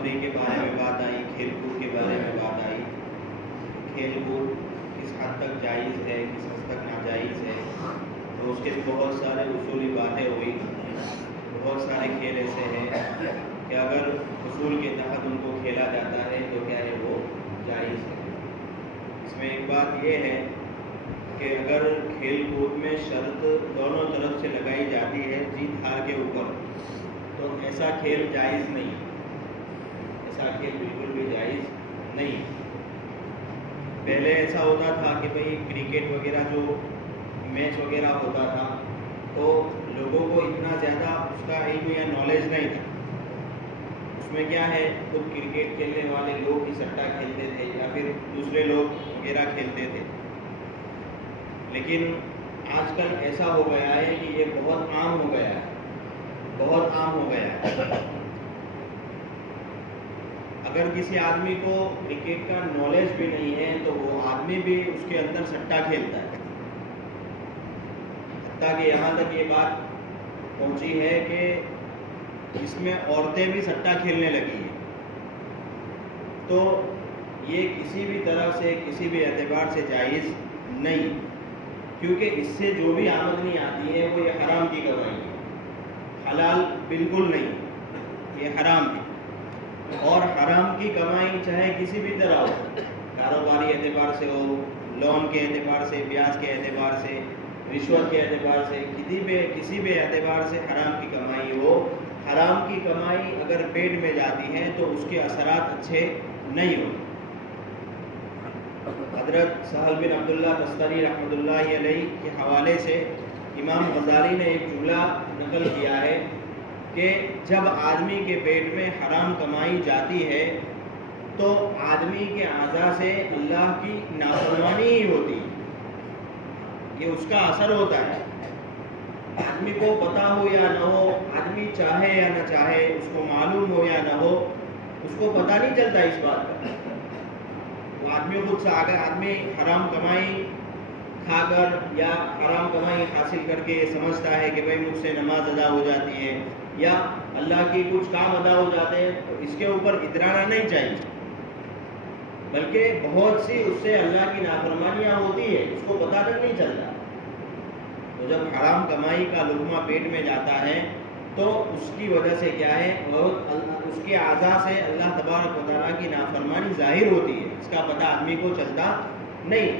تفریح کے بارے میں بات آئی، کھیل کود کے بارے میں بات آئی. کھیل کود کس حد تک جائز ہے، کس حد تک ناجائز ہے، تو اس کے بہت سارے اصولی باتیں ہوئی. بہت سارے کھیل ایسے ہیں کہ اگر اصول کے تحت ان کو کھیلا جاتا ہے تو کیا ہے وہ جائز ہے. اس میں ایک بات یہ ہے کہ اگر کھیل کود میں شرط دونوں طرف سے لگائی جاتی ہے جیت ہار کے اوپر، تو ایسا کھیل جائز نہیں. ایسا کھیل بالکل بھی جائز نہیں. پہلے ایسا ہوتا تھا کہ بھئی کرکٹ وغیرہ جو میچ وغیرہ ہوتا تھا تو لوگوں کو اتنا زیادہ اس کا علم یا نالج نہیں تھا. اس میں کیا ہے، خود کرکٹ کھیلنے والے لوگ ہی سٹا کھیلتے تھے یا پھر دوسرے لوگ وغیرہ کھیلتے تھے. لیکن آج کل ایسا ہو گیا ہے کہ یہ بہت عام ہو گیا ہے، بہت عام ہو گیا ہے. اگر کسی آدمی کو کرکٹ کا نالج بھی نہیں ہے تو وہ آدمی بھی اس کے اندر سٹا کھیلتا ہے. حتیٰ کہ یہاں تک یہ بات پہنچی ہے کہ اس میں عورتیں بھی سٹا کھیلنے لگی ہیں. تو یہ کسی بھی طرح سے، کسی بھی اعتبار سے جائز نہیں، کیونکہ اس سے جو بھی آمدنی آتی ہے وہ یہ حرام کی کمائی ہے، حلال بالکل نہیں، یہ حرام ہے. اور حرام کی کمائی چاہے کسی بھی طرح ہو، کاروباری اعتبار سے ہو، لون کے اعتبار سے، بیاج کے اعتبار سے، رشوت کے اعتبار سے، کسی بھی اعتبار سے حرام کی کمائی ہو. حرام کی کمائی اگر پیٹ میں جاتی ہے تو اس کے اثرات اچھے نہیں ہوتے. حضرت سہل بن عبداللہ تستری رحمۃ اللہ علیہ کے حوالے سے امام غزالی نے ایک جملہ نقل کیا ہے کہ جب آدمی کے پیٹ میں حرام کمائی جاتی ہے تو آدمی کے اعضاء سے اللہ کی نافرمانی ہی ہوتی ہے. یہ اس کا اثر ہوتا ہے. آدمی کو پتہ ہو یا نہ ہو، آدمی چاہے یا نہ چاہے، اس کو معلوم ہو یا نہ ہو، اس کو پتہ نہیں چلتا اس بات کا. وہ آدمی خود سے اگر آدمی حرام کمائی کھا کر یا حرام کمائی حاصل کر کے سمجھتا ہے کہ بھئی مجھ سے نماز ادا ہو جاتی ہے یا اللہ کی کچھ کام ادا ہو جاتے ہیں، تو اس کے اوپر اترانا نہیں چاہیے، بلکہ بہت سی اس سے اللہ کی نافرمانیاں ہوتی ہے، اس کو پتہ تک نہیں چلتا. تو جب حرام کمائی کا لقمہ پیٹ میں جاتا ہے تو اس کی وجہ سے کیا ہے، اس کے اعضاء سے اللہ تبارک و تعالیٰ کی نافرمانی ظاہر ہوتی ہے. اس کا پتہ آدمی کو چلتا نہیں.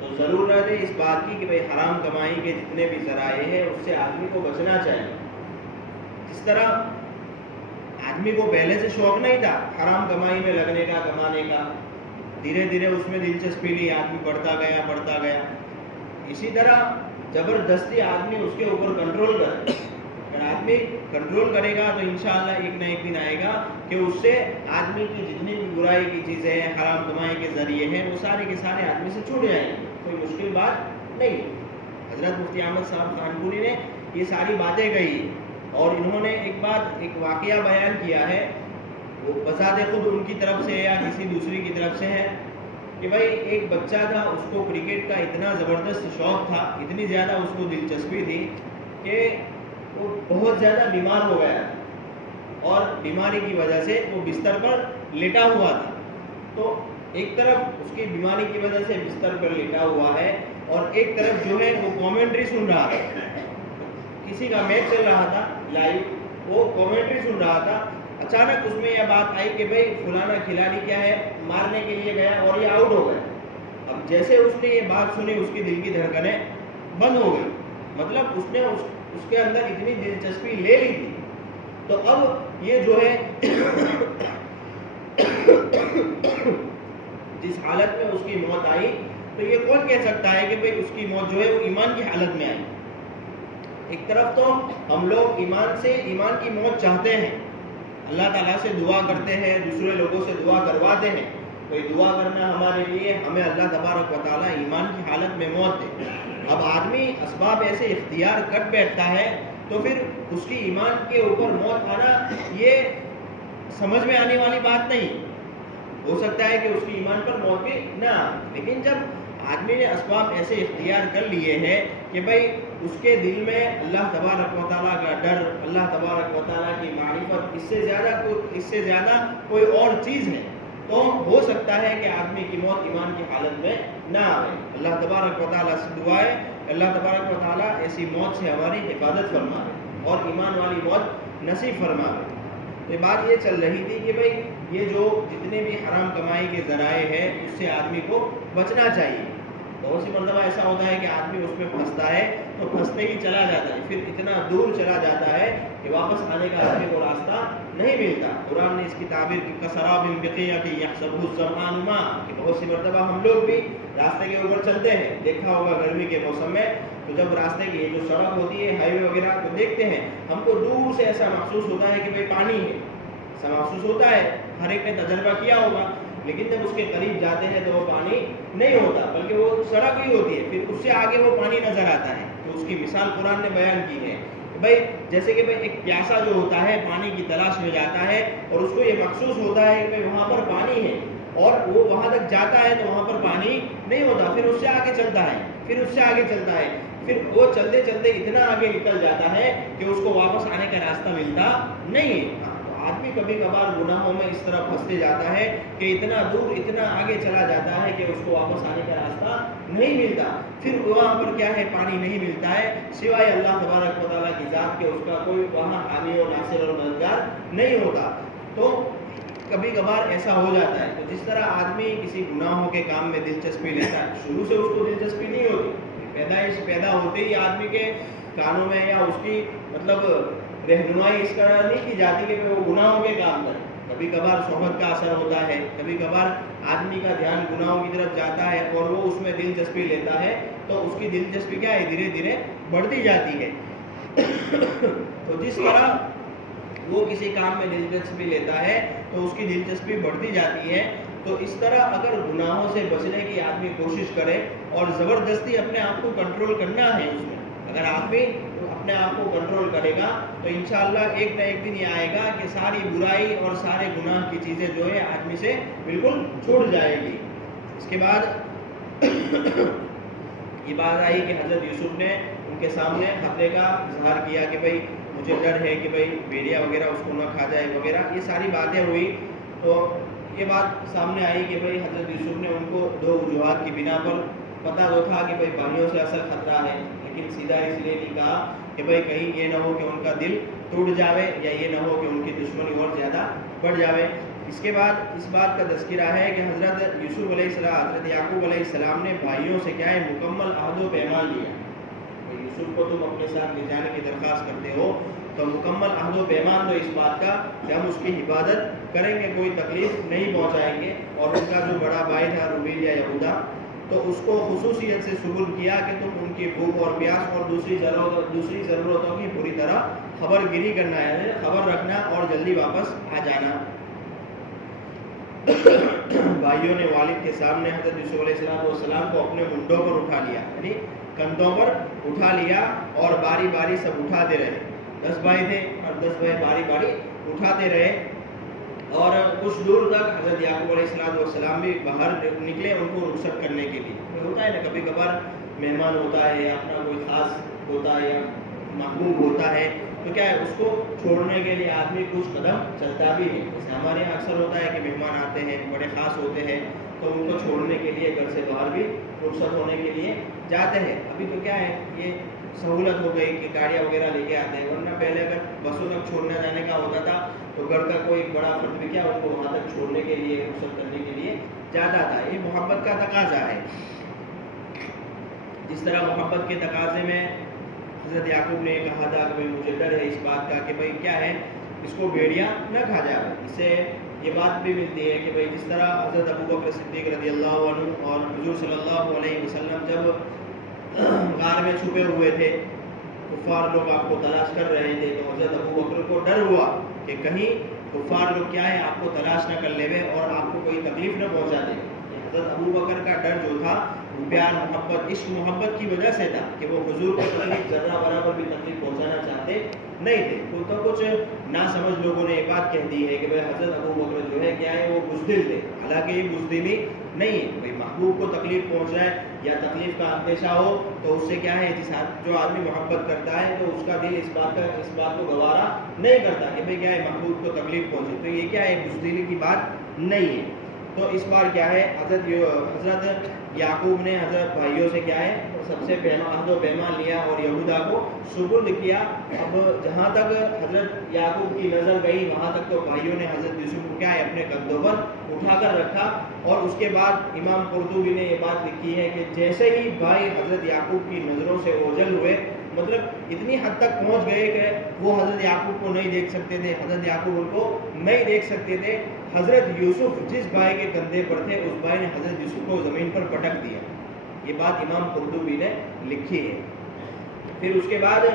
تو ضرورت ہے اس بات کی کہ بھئی حرام کمائی کے جتنے بھی ذرائع ہیں اس سے آدمی کو بچنا چاہیے. جس طرح آدمی کو پہلے سے شوق نہیں تھا حرام کمائی میں لگنے کا، کمانے کا، دھیرے دھیرے اس میں دلچسپی لی، آدمی پڑھتا گیا. اسی طرح زبردستی آدمی اس کے اوپر کنٹرول کرے. اگر آدمی کنٹرول کرے گا تو انشاءاللہ ایک نہ ایک دن آئے گا کہ اس سے آدمی کی جتنی بھی برائی کی چیزیں ہیں، حرام کمائی کے ذریعے ہیں، وہ سارے کے سارے آدمی سے چھوٹ جائیں گے. کوئی مشکل بات نہیں. حضرت مفتی احمد صاحب خانپوری نے یہ ساری باتیں کہی اور انہوں نے ایک واقعہ بیان کیا ہے، وہ بذات خود ان کی طرف سے یا کسی دوسری کی طرف سے ہے کہ بھائی ایک بچہ تھا، اس کو کرکٹ کا اتنا زبردست شوق تھا، اتنی زیادہ اس کو دلچسپی تھی کہ وہ بہت زیادہ بیمار ہو گیا اور بیماری کی وجہ سے وہ بستر پر لیٹا ہوا تھا. تو ایک طرف اس کی بیماری کی وجہ سے بستر پر لیٹا ہوا ہے اور ایک طرف جو ہے وہ کامنٹری سن رہا تھا. کسی کا میچ چل رہا تھا لائیو، وہ کامنٹری سن رہا تھا. اچانک اس میں یہ بات آئی کہ بھئی فلانا کھلاڑی کیا ہے، مارنے کے لیے گیا اور یہ آؤٹ ہو گیا. اب جیسے اس نے یہ بات سنی اس کی دل کی دھڑکنیں بند ہو گئی. مطلب اس نے اس کے اندر اتنی دلچسپی لے لی تھی. تو اب یہ جو ہے جس حالت میں اس کی موت آئی تو یہ کون کہہ سکتا ہے کہ بھئی اس کی موت جو ہے وہ ایمان کی حالت میں آئی. ایک طرف تو ہم لوگ ایمان کی موت چاہتے ہیں، اللہ تعالیٰ سے دعا کرتے ہیں، دوسرے لوگوں سے دعا کرواتے ہیں. کوئی دعا کرنا ہمارے لیے، ہمیں اللہ تبارک و تعالیٰ ایمان کی حالت میں موت دے. اب آدمی اسباب ایسے اختیار کر بیٹھتا ہے تو پھر اس کی ایمان کے اوپر موت آنا یہ سمجھ میں آنے والی بات نہیں. ہو سکتا ہے کہ اس کی ایمان پر موت بھی نہ آئے، لیکن جب آدمی نے اسباب ایسے اختیار کر لیے ہیں کہ بھائی اس کے دل میں اللہ تبارک و تعالیٰ کا ڈر، اللہ تبارک و تعالیٰ کی معرفت، اس سے زیادہ کوئی اور چیز ہے، تو ہو سکتا ہے کہ آدمی کی موت ایمان کی حالت میں نہ آئے۔ اللہ تبارک و تعالیٰ سے دعا ہے اللہ تبارک و تعالیٰ ایسی موت سے ہماری حفاظت فرمائے اور ایمان والی موت نصیب فرمائے۔ تو بات یہ چل رہی تھی کہ بھائی یہ جو جتنے بھی حرام کمائی کے ذرائع ہیں اس سے آدمی کو بچنا چاہیے۔ بہت سی مرتبہ ایسا ہوتا ہے کہ آدمی اس میں پھنستا ہے تو پھنستے ہی چلا جاتا ہے، پھر اتنا دور چلا جاتا ہے کہ واپس آنے کا آدمی کو راستہ نہیں ملتا۔ قرآن نے اس کی تعبیر کی کسراب بقیعۃ یحسبہ الظمآن ماء، کہ بہت سی مرتبہ ہم لوگ بھی راستے کے اوپر چلتے ہیں، دیکھا ہوگا گرمی کے موسم میں تو جب راستے کی یہ جو سڑک ہوتی ہے ہائی وے وغیرہ کو دیکھتے ہیں ہم کو دور سے ایسا محسوس ہوتا ہے کہ بھائی پانی ہے، ایسا محسوس ہوتا ہے، ہر ایک نے تجربہ کیا ہوگا، لیکن جب اس کے قریب جاتے ہیں تو وہ پانی نہیں ہوتا بلکہ وہ سڑک ہی ہوتی ہے، پھر اس سے آگے وہ پانی نظر آتا ہے۔ تو اس کی مثال قرآن نے بیان کی ہے بھائی جیسے کہ بھائی ایک پیاسا جو ہوتا ہے پانی کی تلاش میں جاتا ہے اور اس کو یہ محسوس ہوتا ہے کہ وہاں پر پانی ہے اور وہ وہاں تک جاتا ہے تو وہاں پر پانی نہیں ہوتا، پھر اس سے آگے چلتا ہے، پھر اس سے آگے چلتا ہے، پھر وہ چلتے چلتے اتنا آگے نکل جاتا ہے کہ اس کو واپس آنے کا راستہ ملتا نہیں ہے۔ آدمی کبھی کبھار گناہوں میں اس طرح پھنستے جاتا ہے کہ اتنا دور اتنا آگے چلا جاتا ہے کہ اس کو واپس آنے کا راستہ نہیں ملتا، پھر وہاں پر کیا ہے پانی نہیں ملتا ہے سوائے اللہ تبارک و تعالیٰ کی ذات کے، اس کا کوئی وہاں حامی اور ناصر اور مددگار نہیں ہوتا۔ تو کبھی کبھار ایسا ہو جاتا ہے، تو جس طرح آدمی کسی گناہوں کے کام میں دلچسپی لیتا ہے، شروع سے اس کو دلچسپی نہیں ہوتی، پیدا ہوتے ہی آدمی کے کانوں میں یا اس کی مطلب رہنمائی اس طرح نہیں کی جاتی کہ وہ گناہوں کے کام کرے۔ کبھی کبھار صحبت کا اثر ہوتا ہے، کبھی کبھار آدمی کا دھیان گناہوں کی طرف جاتا ہے اور وہ اس میں دلچسپی لیتا ہے تو اس کی دلچسپی کیا ہے دھیرے دھیرے بڑھتی جاتی ہے۔ تو جس طرح وہ کسی کام میں دلچسپی لیتا ہے تو اس کی دلچسپی بڑھتی جاتی ہے، تو اس طرح اگر گناہوں سے بچنے کی آدمی کوشش کرے اور زبردستی اپنے آپ کو کنٹرول کرنا ہے اس میں، اگر آدمی اپنے آپ کو کنٹرول کرے گا تو انشاءاللہ ایک نہ ایک دن یہ آئے گا کہ ساری برائی اور سارے گناہ کی چیزیں جو ہے آدمی سے بالکل چھوٹ جائے گی۔ اس کے بعد یہ بات آئی کہ حضرت یوسف نے ان کے سامنے خطرے کا اظہار کیا کہ بھائی مجھے ڈر ہے کہ بھائی بھیڑیا وغیرہ اس کو نہ کھا جائے وغیرہ، یہ ساری باتیں ہوئی تو یہ بات سامنے آئی کہ بھائی حضرت یوسف نے ان کو دو وجوہات کی بنا پر پتہ تو تھا کہ بھائی بھائیوں سے اصل خطرہ ہے، لیکن سیدھا اس لیے نہیں کہا کہ بھائی کہیں یہ نہ ہو کہ ان کا دل ٹوٹ جاوے یا یہ نہ ہو کہ ان کی دشمنی اور زیادہ بڑھ جاوے۔ اس کے بعد اس بات کا تذکرہ ہے کہ حضرت یوسف علیہ السلام حضرت یعقوب علیہ السلام نے بھائیوں سے کیا ہے مکمل عہد و پیمان لیا۔ یوسف کو تم اپنے ساتھ لے جانے کی درخواست کرتے ہو تو مکمل عہد و پیمان دو اس بات کا کہ ہم اس کی حفاظت کریں گے، کوئی تکلیف نہیں پہنچائیں گے۔ اور ان کا جو بڑا بھائی تھا روبیل یا یہودا تو اس کو خصوصیت سے سبل کیا کہ تم ان کی بھوک اور پیاس اور دوسری ضرورتوں کی پوری طرح خبر گیری کرنا ہے، خبر رکھنا اور جلدی واپس آ جانا۔ بھائیوں نے والد کے سامنے حضرت یوسف علیہ السلام کو اپنے منڈوں پر اٹھا لیا، یعنی کندھوں پر اٹھا لیا اور باری باری سب اٹھاتے رہے۔ 10 بھائی تھے اور 10 بھائی باری باری اٹھاتے رہے اور کچھ دور تک حضرت یعقوب علیہ السلام بھی باہر نکلے ان کو رخصت کرنے کے لیے۔ ہوتا ہے نا کبھی کبھار مہمان ہوتا ہے یا اپنا کوئی خاص ہوتا ہے یا محبوب ہوتا ہے تو کیا ہے اس کو چھوڑنے کے لیے آدمی کچھ قدم چلتا بھی ہے۔ جیسے ہمارے یہاں اکثر ہوتا ہے کہ مہمان آتے ہیں بڑے خاص ہوتے ہیں تو ان کو چھوڑنے کے لیے گھر سے باہر بھی رخصت ہونے کے لیے جاتے ہیں۔ ابھی تو کیا ہے یہ سہولت ہو گئی کہ گاڑیاں وغیرہ لے کے آتے ہیں، ورنہ پہلے اگر بسوں تک چھوڑنے جانے کا ہوتا تھا تو گھر کا کوئی بڑا فرد بھی کیا ان کو وہاں تک چھوڑنے کے لیے رخصت کرنے کے لیے جاتا تھا۔ یہ محبت کا تقاضا ہے۔ جس طرح محبت کے تقاضے میں حضرت یعقوب نے کہا تھا کہ مجھے ڈر ہے اس بات کا کہ بھائی کیا ہے اس کو بھیڑیا نہ کھا جائے، اس سے یہ بات بھی ملتی ہے کہ بھائی جس طرح حضرت ابوبکر صدیق رضی اللہ عنہ اور حضور صلی اللہ علیہ وسلم جب غار میں چھپے ہوئے تھے، کفار لوگ آپ کو تلاش کر رہے تھے تو حضرت ابوبکر کو ڈر ہوا کہ کہیں کفار لوگ کیا ہے آپ کو تلاش نہ کر لے اور آپ کو کوئی تکلیف نہ پہنچا دے۔ حضرت ابوبکر کا ڈر جو تھا وہ پیار محبت عشق محبت کی وجہ سے تھا کہ وہ حضور کو تکلیف ذرہ برابر بھی تکلیف پہنچانا چاہتے نہیں تھے. تو کچھ ناسمجھ لوگوں نے یہ بات کہہ دی ہے کہ بھائی حضرت ابو بکر جو ہے کیا ہے وہ بزدل تھے. حالانکہ یہ بزدلی نہیں ہے. بھائی محبوب کو تکلیف پہنچ جائے یا تکلیف کا اندیشہ ہو تو اس سے کیا ہے جو آدمی محبت کرتا ہے تو اس کا دل اس بات کو گوارا نہیں کرتا کہ بھائی کیا ہے محبوب کو تکلیف پہنچے. تو یہ کیا ہے بزدلی کی بات نہیں ہے. تو اس بار کیا ہے حضرت یعقوب نے حضرت بھائیوں سے کیا ہے سب سے عہد و پیمان لیا اور یہودا کو سپرد کیا. اب جہاں تک حضرت یعقوب کی نظر گئی وہاں تک تو بھائیوں نے حضرت یوسف کو کیا ہے اپنے کندھوں پر اٹھا کر رکھا. اور اس کے بعد امام قرطبی نے یہ بات لکھی ہے کہ جیسے ہی بھائی حضرت یعقوب کی نظروں سے اوجھل ہوئے, مطلب اتنی حد تک پہنچ گئے کہ وہ حضرت یعقوب کو نہیں دیکھ سکتے تھے, حضرت یعقوب ان کو نہیں دیکھ سکتے تھے. حضرت یوسف جس بھائی کے کندھے پر تھے اس بھائی نے حضرت یوسف کو زمین پر پٹک دیا. یہ بات امام قرطبی نے لکھی ہے. پھر اس کے بعد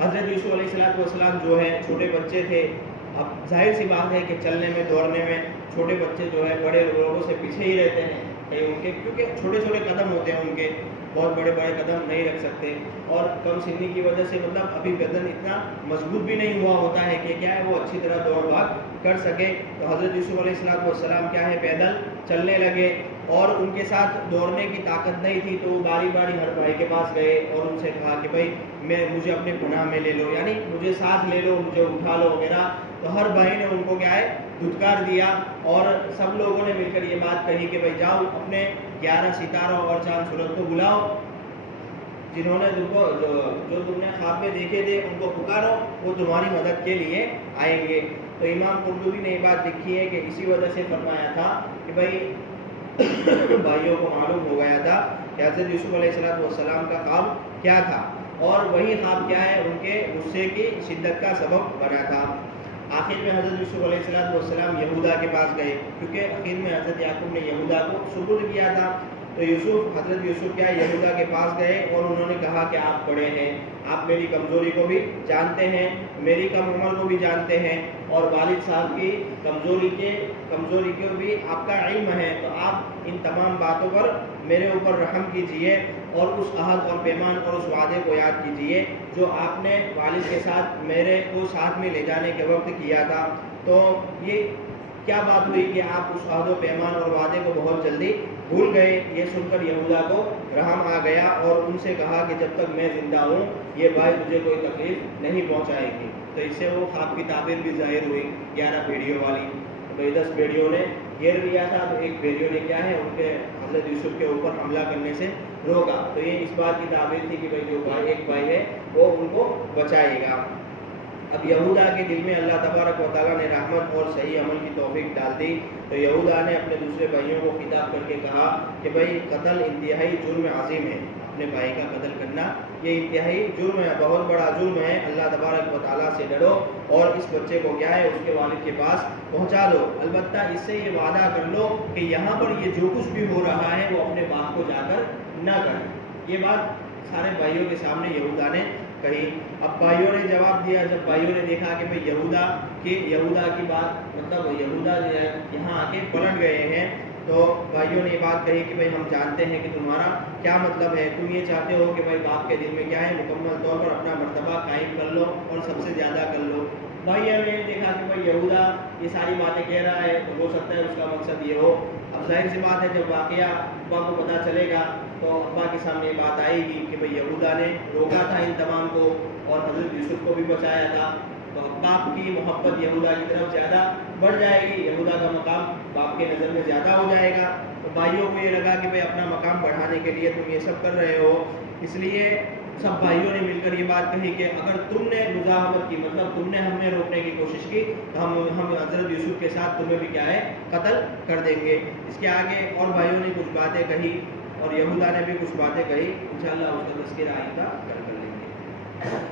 حضرت یوسف علیہ السلام جو ہے چھوٹے بچے تھے. اب ظاہر سی بات ہے کہ چلنے میں دوڑنے میں چھوٹے بچے جو ہے بڑے لوگوں سے پیچھے ہی رہتے ہیں ان کے, کیونکہ چھوٹے چھوٹے قدم ہوتے ہیں ان کے, بہت بڑے بڑے قدم نہیں رکھ سکتے. اور کم سنی کی وجہ سے مطلب ابھی بدن اتنا مضبوط بھی نہیں ہوا ہوتا ہے کہ کیا ہے وہ اچھی طرح دوڑ بھاگ کر سکے. تو حضرت یوسف علیہ السلام کیا ہے پیدل چلنے لگے اور ان کے ساتھ دوڑنے کی طاقت نہیں تھی. تو وہ باری باری ہر بھائی کے پاس گئے اور ان سے کہا کہ بھائی مجھے اپنے پناہ میں لے لو, یعنی مجھے ساتھ لے لو, مجھے اٹھا لو وغیرہ. تو ہر بھائی نے ان کو کیا ہے دھتکار دیا اور سب لوگوں نے مل کر یہ بات کہی کہ بھائی جاؤ اپنے 11 ستاروں اور چاند سورج کو بلاؤ, جنہوں نے جو تم نے خواب میں دیکھے تھے ان کو پکارو, وہ تمہاری مدد کے لیے آئیں گے. تو امام قرطبی نے یہ بات لکھی ہے کہ اسی وجہ سے فرمایا تھا کہ بھائی بھائیوں کو معلوم ہو گیا تھا کہ حضرت یوسف علیہ السلام کا خواب کیا تھا, اور وہی خواب کیا ہے ان کے غصے کی شدت کا سبب بنا تھا. آخر میں حضرت یوسف علیہ السلام یہودا کے پاس گئے, کیونکہ آخر میں حضرت یعقوب نے یہودا کو سپرد کیا تھا. تو حضرت یوسف کیا یہودا کے پاس گئے اور انہوں نے کہا کہ آپ بڑے ہیں, آپ میری کمزوری کو بھی جانتے ہیں, میری کم عمر کو بھی جانتے ہیں, اور والد صاحب کی کمزوری کو بھی آپ کا علم ہے. تو آپ ان تمام باتوں پر میرے اوپر رحم کیجئے اور اس عہد اور پیمان اور اس وعدے کو یاد کیجئے جو آپ نے والد کے ساتھ میرے کو ساتھ میں لے جانے کے وقت کیا تھا. تو یہ کیا بات ہوئی کہ آپ اس عہد و پیمان اور وعدے کو بہت جلدی بھول گئے. یہ سن کر یہودا کو رحم آ گیا اور ان سے کہا کہ جب تک میں زندہ ہوں یہ بھائی تجھے کوئی تکلیف نہیں پہنچائے گی. تو اس سے وہ خواب کی تعبیر بھی ظاہر ہوئی 11 بھیڑیوں والی. تو 10 بھیڑیوں نے گھیر لیا تھا, تو ایک بھیڑیوں نے کیا ہے ان کے حضرت یوسف کے اوپر حملہ کرنے سے روکا. تو یہ اس بات کی تعبیر تھی کہ بھائی جو ایک بھائی ہے وہ ان کو بچائے گا. اب یہودا کے دل میں اللہ تبارک و تعالیٰ نے رحمت اور صحیح عمل کی توفیق ڈال دی. تو یہودا نے اپنے دوسرے بھائیوں کو خطاب کر کے کہا کہ بھائی قتل انتہائی جرم عظیم ہے, اپنے بھائی کا قتل کرنا یہ انتہائی جرم ہے, بہت بڑا جرم ہے. اللہ تبارک و تعالیٰ سے ڈرو اور اس بچے کو کیا ہے اس کے والد کے پاس پہنچا دو. البتہ اس سے یہ وعدہ کر لو کہ یہاں پر یہ جو کچھ بھی ہو رہا ہے وہ اپنے باپ کو جا کر نہ کریں. یہ بات سارے بھائیوں کے سامنے یہودا نے کہی. اب بھائیوں نے جواب دیا, جب بھائیوں نے دیکھا کہ بھئی یہودا کی بات مطلب یہودا جو ہے یہاں آ کے پلٹ گئے ہیں, تو بھائیوں نے یہ بات کہی کہ بھئی ہم جانتے ہیں کہ تمہارا کیا مطلب ہے, تم یہ چاہتے ہو کہ بھئی باپ کے دل میں کیا ہے مکمل طور پر اپنا مرتبہ قائم کر لو اور سب سے زیادہ کر لو. بھائیوں نے دیکھا کہ بھئی یہودا یہ ساری باتیں کہہ رہا ہے تو ہو سکتا ہے اس کا مقصد یہ ہو. اب ظاہر سی بات ہے جب واقعہ ابا کو پتہ چلے گا تو ابا کے سامنے یہ بات آئے گی کہ بھئی یہودا نے روکا تھا ان تمام کو اور حضرت یوسف کو بھی بچایا تھا. تو باپ کی محبت یہودا کی طرف زیادہ بڑھ جائے گی, یہودا کا مقام باپ کے نظر میں زیادہ ہو جائے گا. تو بھائیوں کو یہ لگا کہ بھئی اپنا مقام بڑھانے کے لیے تم یہ سب کر رہے ہو, اس لیے سب بھائیوں نے مل کر یہ بات کہی کہ اگر تم نے مزاحمت کی, مطلب تم نے ہمیں روکنے کی کوشش کی, تو ہم حضرت یوسف کے ساتھ تمہیں بھی کیا ہے قتل کر دیں گے. اس کے آگے اور بھائیوں نے کچھ باتیں کہی اور یہودا نے بھی کچھ باتیں کہی. انشاءاللہ اس کا تذکرہ آئندہ کر لیں گے.